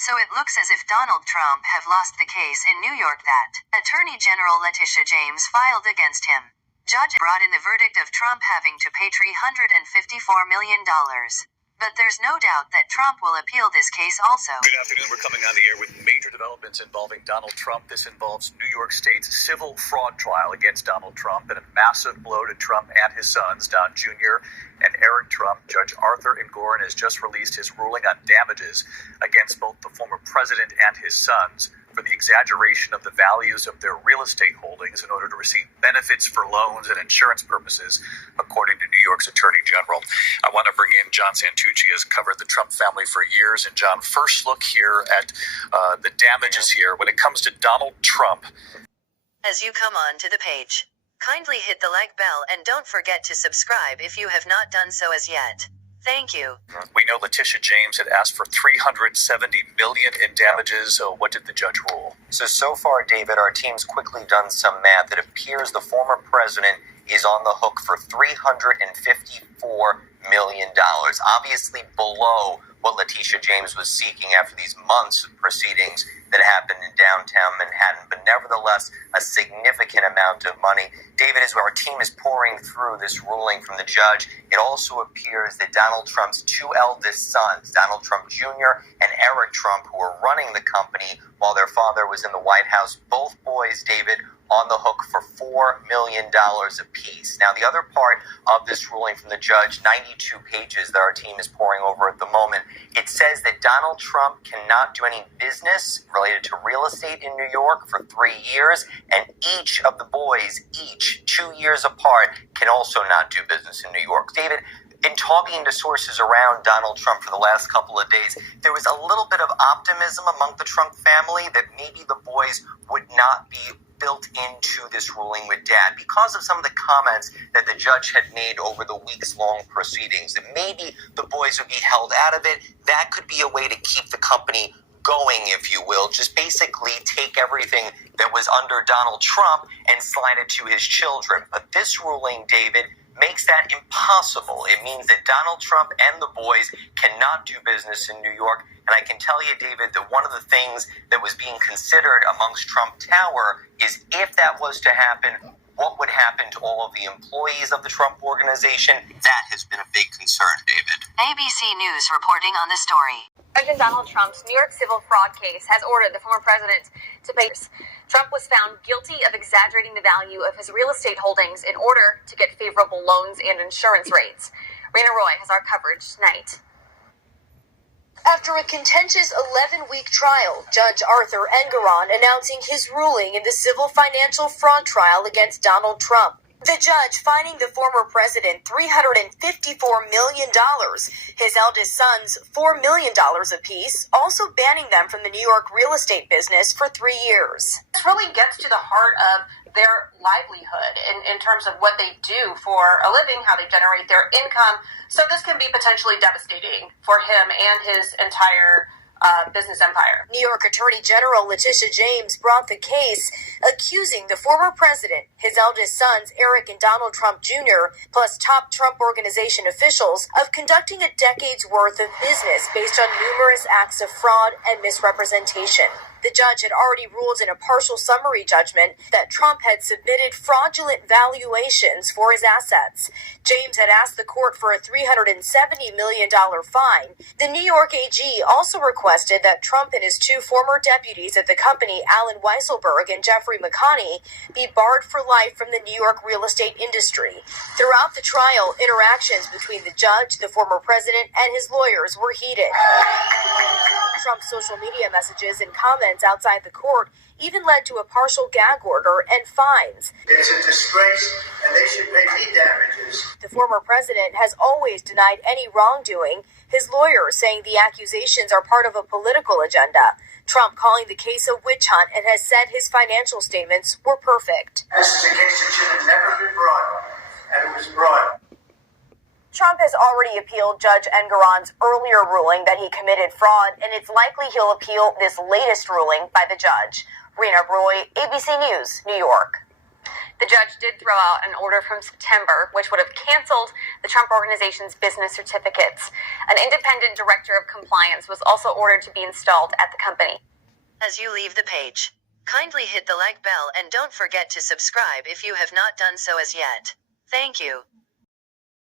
So it looks as if Donald Trump have lost the case in New York that Attorney General Letitia James filed against him. Judge brought in the verdict of Trump having to pay $354 million. But there's no doubt that Trump will appeal this case also. Good afternoon. We're coming on the air with major developments involving Donald Trump. This involves New York State's civil fraud trial against Donald Trump and a massive blow to Trump and his sons, Don Jr. and Eric Trump. Judge Arthur Engoron has just released his ruling on damages against both the former president and his sons for the exaggeration of the values of their real estate holdings in order to receive benefits for loans and insurance purposes, according to New York's Attorney General. I want to bring in John Santucci, has covered the Trump family for years. And John, first look here at the damages here when it comes to Donald Trump. As you come on to the page, kindly hit the like bell and don't forget to subscribe if you have not done so as yet. Thank you. We know Letitia James had asked for $370 million in damages. So what did the judge rule? So far, David, our team's quickly done some math. It appears the former president is on the hook for $354 million, obviously below what Letitia James was seeking after these months of proceedings that happened in downtown Manhattan, but nevertheless, a significant amount of money. David, as our team is pouring through this ruling from the judge, it also appears that Donald Trump's two eldest sons, Donald Trump Jr. and Eric Trump, who were running the company while their father was in the White House, both boys, David, on the hook for $4 million apiece. Now, the other part of this ruling from the judge, 92 pages that our team is pouring over at the moment, it says that Donald Trump cannot do any business related to real estate in New York for 3 years, and each of the boys, 2 years apart, can also not do business in New York. David, in talking to sources around Donald Trump for the last couple of days, there was a little bit of optimism among the Trump family that maybe the boys would not be built into this ruling with dad because of some of the comments that the judge had made over the weeks-long proceedings, that maybe the boys would be held out of it. That could be a way to keep the company going, if you will. Just basically take everything that was under Donald Trump and slide it to his children. But this ruling, David, makes that impossible. It means that Donald Trump and the boys cannot do business in New York. And I can tell you, David, that one of the things that was being considered amongst Trump Tower is if that was to happen, what would happen to all of the employees of the Trump organization? That has been a big concern, David. ABC News reporting on the story. President Donald Trump's New York civil fraud case has ordered the former president to pay. Trump was found guilty of exaggerating the value of his real estate holdings in order to get favorable loans and insurance rates. Rena Roy has our coverage tonight. After a contentious 11-week trial, Judge Arthur Engoron announcing his ruling in the civil financial fraud trial against Donald Trump. The judge fining the former president $354 million, his eldest sons $4 million apiece, also banning them from the New York real estate business for 3 years. This really gets to the heart of their livelihood in terms of what they do for a living, how they generate their income. So this can be potentially devastating for him and his entire business empire. New York Attorney General Letitia James brought the case, accusing the former president, his eldest sons, Eric and Donald Trump Jr., plus top Trump Organization officials, of conducting a decade's worth of business based on numerous acts of fraud and misrepresentation. The judge had already ruled in a partial summary judgment that Trump had submitted fraudulent valuations for his assets. James had asked the court for a $370 million fine. The New York AG also requested that Trump and his two former deputies at the company, Alan Weisselberg and Jeffrey McConney, be barred for life from the New York real estate industry. Throughout the trial, interactions between the judge, the former president, and his lawyers were heated. Trump's social media messages and comments outside the court even led to a partial gag order and fines. It's a disgrace, and they should pay me damages. The former president has always denied any wrongdoing, his lawyers saying the accusations are part of a political agenda. Trump calling the case a witch hunt and has said his financial statements were perfect. This is a case that should have never been brought, and it was brought. Trump has already appealed Judge Engoron's earlier ruling that he committed fraud, and it's likely he'll appeal this latest ruling by the judge. Rena Roy, ABC News, New York. The judge did throw out an order from September, which would have canceled the Trump Organization's business certificates. An independent director of compliance was also ordered to be installed at the company. As you leave the page, kindly hit the like bell and don't forget to subscribe if you have not done so as yet. Thank you.